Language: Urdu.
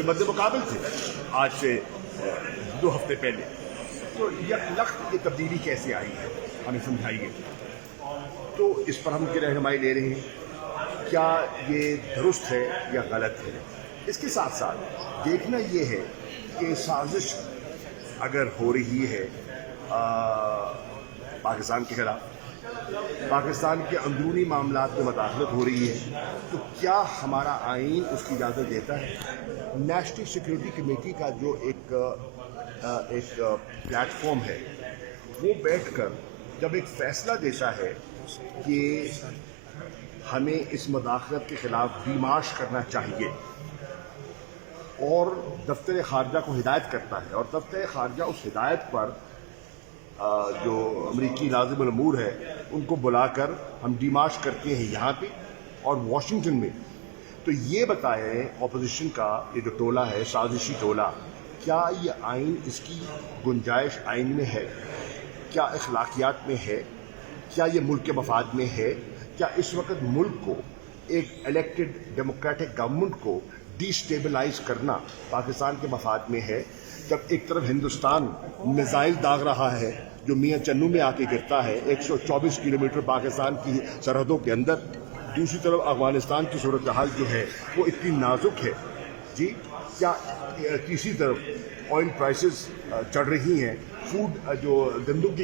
کے مد مقابل تھے آج سے 2 ہفتے پہلے. تو یہ تبدیلی کیسے آئی ہے ہمیں سمجھائیے. تو اس پر ہم کی رہنمائی لے رہے ہیں کیا یہ درست ہے یا غلط ہے. اس کے ساتھ ساتھ دیکھنا یہ ہے کہ سازش اگر ہو رہی ہے پاکستان کے خلاف، پاکستان کے اندرونی معاملات میں مداخلت ہو رہی ہے، تو کیا ہمارا آئین اس کی اجازت دیتا ہے؟ نیشنل سیکورٹی کمیٹی کا جو ایک پلیٹ فارم ہے، وہ بیٹھ کر جب ایک فیصلہ دیتا ہے کہ ہمیں اس مداخلت کے خلاف ڈیمارش کرنا چاہیے اور دفتر خارجہ کو ہدایت کرتا ہے، اور دفتر خارجہ اس ہدایت پر جو امریکی ناظم الامور ہے ان کو بلا کر ہم ڈیمارش کرتے ہیں یہاں پہ اور واشنگٹن میں. تو یہ بتائیں اپوزیشن کا یہ جو ٹولہ ہے، سازشی ٹولہ، کیا یہ آئین اس کی گنجائش آئین میں ہے؟ کیا اخلاقیات میں ہے؟ کیا یہ ملک کے مفاد میں ہے؟ کیا اس وقت ملک کو ایک الیکٹڈ ڈیموکریٹک گورنمنٹ کو ڈی سٹیبلائز کرنا پاکستان کے مفاد میں ہے؟ جب ایک طرف ہندوستان میزائل داغ رہا ہے جو میاں چنو میں آ کے گرتا ہے 124 کلومیٹر پاکستان کی سرحدوں کے اندر، دوسری طرف افغانستان کی صورتحال جو ہے وہ اتنی نازک ہے جی. کیا تیسری طرف آئل پرائسز چڑھ رہی ہیں، فوڈ جو گندم کی